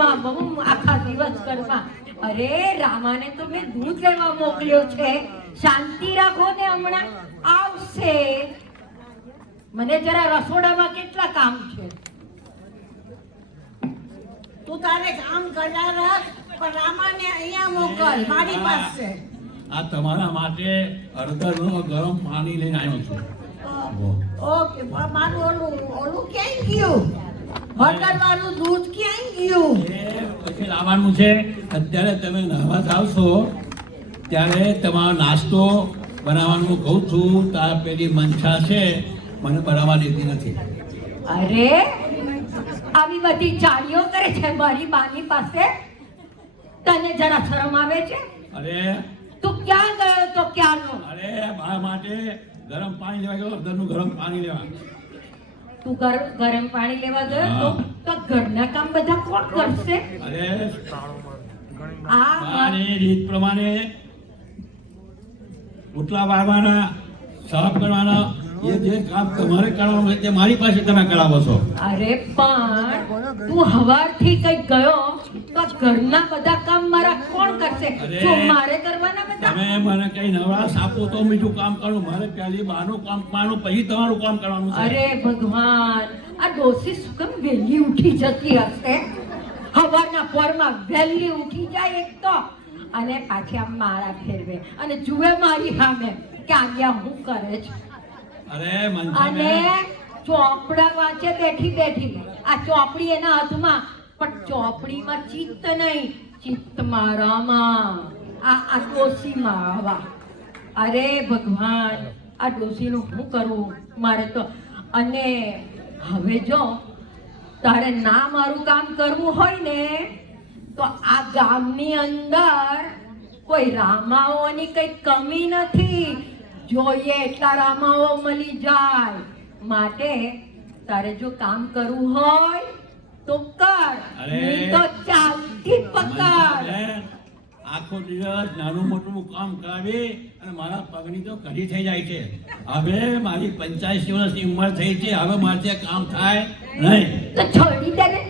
બૂમમાં બૂમ આખા દિવસ ઘરમાં. અરે રામાને તો મેં દૂધ લેવા મોકલ્યો છે. શાંતિ રાખો ને, હમણાં આવશે. મને જરા રસોડામાં કેટલા કામ છે. તું તારે કામ કર્યા રાખ, પણ રામાને અહીંયા મોકલ મારી પાસે. આ તમારા માટે હળદરનું ગરમ પાણી લઈને આવ્યો છું. ઓકે, મારું ઓલું ક્યાંય ગયું? હળદર વાળું દૂધ ક્યાંય ગયું? એ પછી લાવવાનું છે. અત્યારે તમે નહાવા આવશો ત્યારે તમારો નાસ્તો બનાવવાનું કહું છું. તાર પેલી મંછા છે મને બનાવવા દેતી નથી. અરે આવી બધી ચાળીઓ કરે છે મારી બાની પાસે. તને જરા શરમ આવે છે? અરે તું ક્યાં ગયો તો ક્યાંનો? અરે બા માટે ગરમ પાણી લેવા ગયો. હળદરનું ગરમ પાણી લેવા. તું ગરમ પાણી લેવા ગયો તો ઘરના કામ બધા કોણ કરશે? અરે આ મારી રીત પ્રમાણે ઉટલા વાળવાના, સાફ કરવાના, એ જે કામ તમારે કરવાનું છે તે મારી પાસે તમે કરાવો છો. અરે પણ તું હવારથી કઈ ગયો તો ઘરના બધા કામ મારા કોણ કરશે? જો મારે કરવાના બધા. તમે મને કઈ નવરાશ આપો તો બીજું કામ કરું. મારે પહેલી બહારનું કામ કરવાનું, પછી તમારું કામ કરવાનું છે. અરે ભગવાન, આ ડોસી શું કેમ વહેલી ઉઠી જતી હશે? હવારના પોરમાં વહેલી ઉઠી જાય એક તો, અને પાછી આમ મારા ફેરવે અને જુએ મારી સામે કે અહીંયા હું કરે છે. અરે મંજુ અને ચોપડા વાંચે બેઠી બેઠી. આ ચોપડી એના હાથમાં, પણ ચોપડીમાં ચિત્ત નહીં, ચિત્ત મારામાં, આ ડોસીમાં આવા. અરે ભગવાન, આ ડોસીનું શું કરવું મારે તો. અને હવે જો તારે ના મારું કામ કરવું હોય ને તો આ ગામની અંદર કોઈ રામાઓની કઈ કમી નથી. જોઈએ એટલા રામાઓ મળી જાય. માટે તારે જો કામ કરવું હોય તો કર, નહીં તો ચાલતી પકડ. આખો દિવસ નાનું મોટું કામ કરાવી અને મારા પગની તો કઢી થઈ જાય છે. હવે મારી 85 વર્ષની ઉંમર થઈ છે. હવે મારે કામ થાય નહીં તો છોડી દે ને.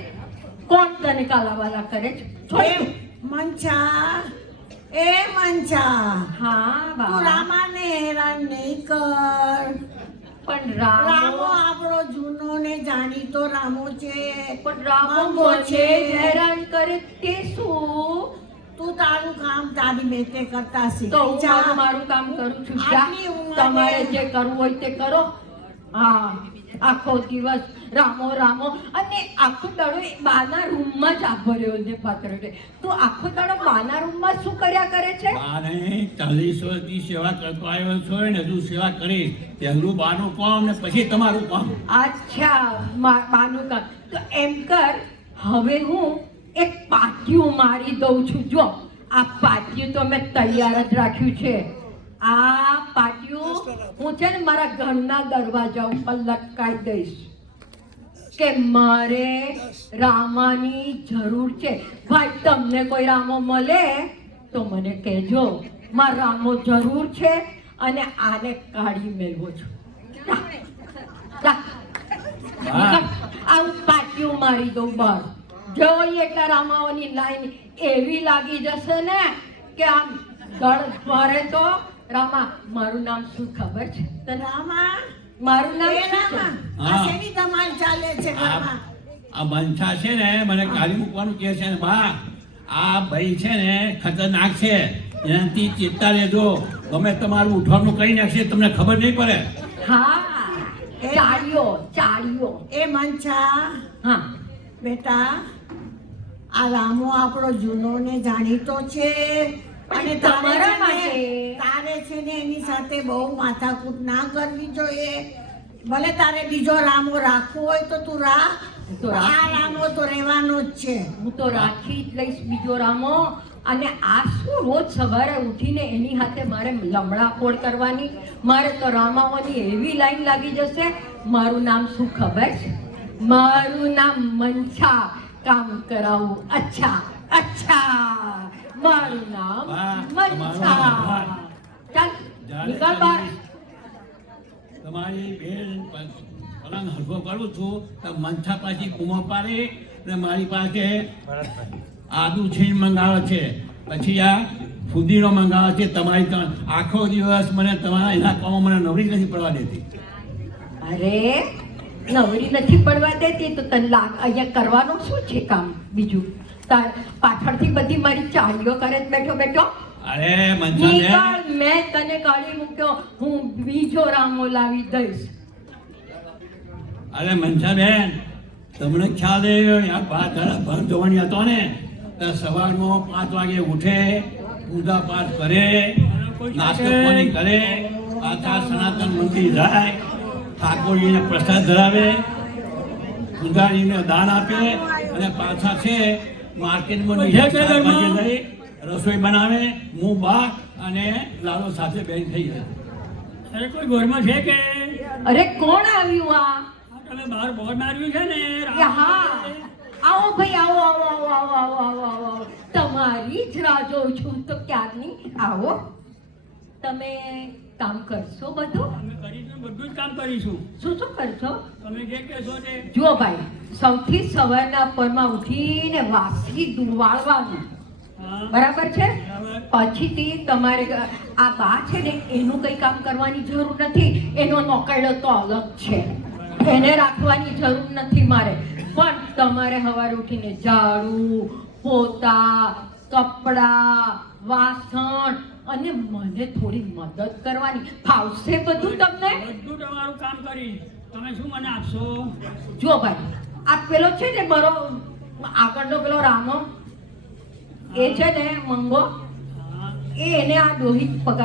કોણ તને કાલાવાલા કરે છે? છોડી. મંછા, એ મંછા, હા તું બા. રામાને હેરાન નહીં કર. પણ રામો રામો આપણો જૂનો ને જાણીતો રામો છે. પણ રામો મંગો મને હેરાન કરે તે શું? તું તારું કામ તારી મેતે કરતા તો શીખી હું જા. મારું કામ કરું છું. જા. આટલી ઉંમરે તમારે જે કરવું હોય તે કરો. હા, આખો દિવસ રામો રામો, અને આખો દાડો બાના રૂમમાં જ આભર્યો ને પાથર્યો. તું આખો દાડો બાના રૂમમાં શું કર્યા કરે છે? બાને 40 વર્ષથી સેવા કરતો આવ્યો છો ને હજુ સેવા કરીશ. પહેલું બાનું કામ ને પછી તમારું કામ. અચ્છા, બાનું કામ. તો એમ કર, હવે હું એક પાટિયું મારી દઉં છું. જો આ પાટિયું તો મેં તૈયાર જ રાખ્યું છે. આ પાટિયું હું છે ને મારા ઘરના દરવાજા ઉપર લટકાઈ દઈશ કે મારે રામાની જરૂર છે. ભાઈ તમને કોઈ રામો મળે તો મને કહેજો. મારે રામો જરૂર છે અને આને કાઢી મેળવો છું. આવું પાટિયું મારી દઉં બસ. જોઈએ એટલે રામાઓની લાઈન એવી લાગી જશે ને કે આમ ગળ ભરે. તો રામા, મારું નામ શું ખબર છે તને? રામા, મારું નામ એ શું છે? રામા, હા. આ શેની ધમાલ ચાલે છે ઘરમાં? આ મંછા છે ને મને કાઢી મૂકવાનું કહે છે ને બા. આ ભાઈ છે ને ખતરનાક છે. એનાથી ચેતતા રહેજો. ગમે તમારું ઉઠવાનું કરી નાખશે તમને ખબર નહીં પડે. હા, ચાળીઓ ચાળીઓ. એ મંછા, હા, બેટા, આ રામો આપણો જૂનો ને જાણીતો છે. અને તમારા માટે. તારે છે ને એની સાથે બહુ માથાકૂટ ના કરવી જોઈએ. ભલે તારે બીજો રામો રાખવો હોય તો તું રાખ. તો આ રામો તો રહેવાનો જ છે. હું તો રાખી જ લઈશ બીજો રામો. અને આ શું રોજ સવારે ઉઠીને એની હાથે મારે લમણાફોડ કરવાની? મારે તો રામાઓની એવી લાઈન લાગી જશે. મારું નામ શું ખબર છે? મારું નામ મંછા. કામ કરાવું. અચ્છા અચ્છા, મારું નામ મંછા. ચાલ નીકળ બહાર. તમારી બેન પલંગ હલકો કરું છું તો મંછા પાછી કુમો પાડે અને મારી પાસે આદુ છીણ મંગાવે છે, પછી આ ફુદીનો મંગાવે છે. તમારી આખો દિવસ મને તમારા એના કામો મને નવરી નથી પડવા દેતી. અરે નવરી નથી પડવા દેતી તો તને અહીંયા કરવાનું શું છે કામ બીજું? પાછળથી બધી મારી ચાલીઓ કરે જ બેઠો બેઠો. અરે મનસાબેન, નીકળ, મેં તને કાઢી મૂક્યો, હું બીજો રામો લાવી દઈશ. અરે મનસાબેન, તમને ખ્યાલ એ ભર જોવાની હતો ને, તો સવારમાં 5 વાગે ઉઠે, પૂજા પાઠ કરે, નાસ્તો પાણી કરે, પાછા સનાતન મંદિર જાય, ઠાકોરજીને પ્રસાદ ધરાવે, પૂજારીને દાન આપે, અને પાછા છે માર્કેટમાં લઈ રસોઈ બનાવે. હું બા અને લાલો સાથે બેન થઈ જાય. અરે કોઈ ઘરમાં છે કે? અરે કોણ આવ્યું આ? તમે બહાર બોર્ડ માર્યું છે ને? કે હા, આવો ભાઈ, આવો આવો આવો આવો આવો આવો આવો. તમારી જ રાહ જોઉં છું તો ક્યારની. આવો, તમે કામ કરશો બધું? અમે કરીશું, બધું જ કામ કરીશું. શું શું કરશો? તમે જે કહેશો તે. જુઓ ભાઈ, સૌથી સવારના પરમાં ઉઠીને વાસી વાળવાનું, હા, બરાબર છે? બરાબર. પછીથી તમારે આ બા છે ને એનું કઈ કામ કરવાની જરૂર નથી, એનો નોકરડો તો અલગ છે, એને રાખવાની જરૂર નથી મારે. પણ તમારે સવારે ઉઠીને ઝાડુ, પોતા, કપડા, વાસણ અને મને થોડી મદદ કરવાની. ફાવશે બધું તમને? બધું તમારું કામ કરીશ. તમે શું મને આપશો? જો ભાઈ, આ પેલો છે ને બરો આગળનો પેલો રામો, એ છે ને મંગો, હા, એને આ ડોહી પગાર